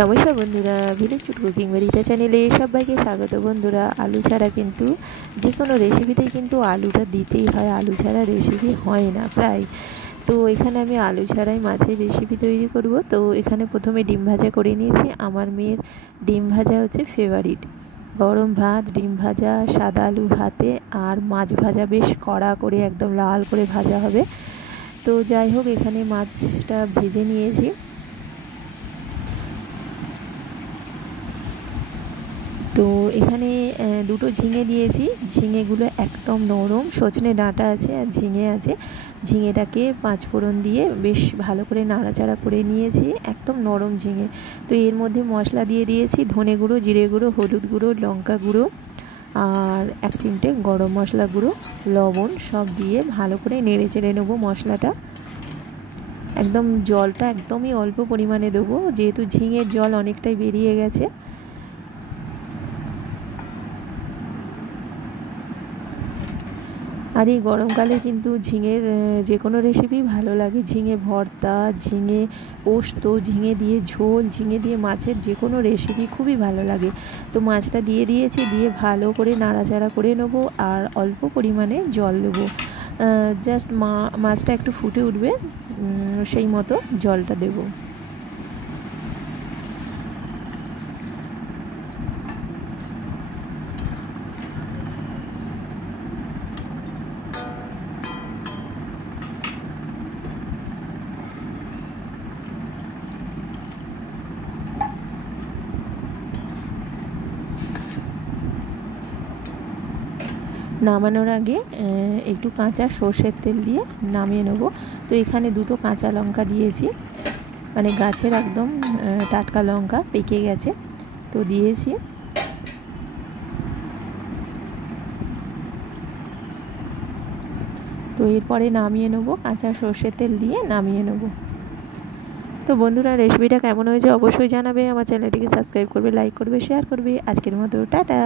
নমস্কার বন্ধুরা, village food cooking বাড়িটা চ্যানেলে সবাইকে স্বাগত। বন্ধুরা, আলু ছাড়া কিন্তু যে কোনো রেসিপিতেই কিন্তু আলুটা দিতেই হয়, আলু ছাড়া রেসিপি হয় না প্রায়। তো এখানে আমি আলু ছাড়াই মাছের রেসিপি তৈরি করব। তো এখানে প্রথমে ডিম ভাজা করে নিয়েছি। আমার মেয়ের ডিম ভাজা হচ্ছে ফেভারিট। গরম ভাত, ডিম ভাজা, সাদা আলু ভাতে আর মাছ ভাজা বেশ কড়া করে একদম লাল করে ভাজা হবে। তো যাই হোক, এখানে মাছটা ভেজে নিয়েছি। তো এখানে দুটো ঝিঙে দিয়েছি। ঝিঙেগুলো একদম নরম, সজনে ডাঁটা আছে আর ঝিঙে আছে। ঝিঙেটাকে পাঁচফোড়ন দিয়ে বেশ ভালো করে নাড়াচাড়া করে নিয়েছি, একদম নরম ঝিঙে। তো এর মধ্যে মশলা দিয়ে দিয়েছি ধনে গুঁড়ো, জিরে গুঁড়ো, হলুদ গুঁড়ো, লঙ্কা গুঁড়ো আর 1 চিমটে গরম মশলা গুঁড়ো, লবণ সব দিয়ে ভালো করে নেড়ে চেড়ে নেবো মশলাটা। একদম জলটা একদমই অল্প পরিমাণে দেবো, যেহেতু ঝিঙের জল অনেকটাই বেরিয়ে গেছে। আর এই গরমকালে কিন্তু ঝিঙের যে কোনো রেসিপি ভালো লাগে। ঝিঙে ভর্তা, ঝিঙে পোস্ত, ঝিঙে দিয়ে ঝোল, ঝিঙে দিয়ে মাছের যে কোনো রেসিপি খুবই ভালো লাগে। তো মাছটা দিয়ে দিয়েছি, দিয়ে ভালো করে নাড়াচাড়া করে নেবো আর অল্প পরিমাণে জল দেবো। জাস্ট মাছটা একটু ফুটে উঠবে সেই মতো জলটা দেবো। নামানোর আগে একটু কাঁচা সর্ষের তেল দিয়ে নামিয়ে নেব। তো এখানে 2টো কাঁচা লঙ্কা দিয়েছি, মানে গাছের একদম টাটকা লঙ্কা, পেকে গেছে, তো দিয়েছি। তো এরপরে নামিয়ে নেব, কাঁচা সর্ষের তেল দিয়ে নামিয়ে নেব। তো বন্ধুরা, রেসিপিটা কেমন হয়েছে অবশ্যই জানাবে। আমার চ্যানেলটিকে সাবস্ক্রাইব করবে, লাইক করবে, শেয়ার করবে। আজকের মতো টাটা।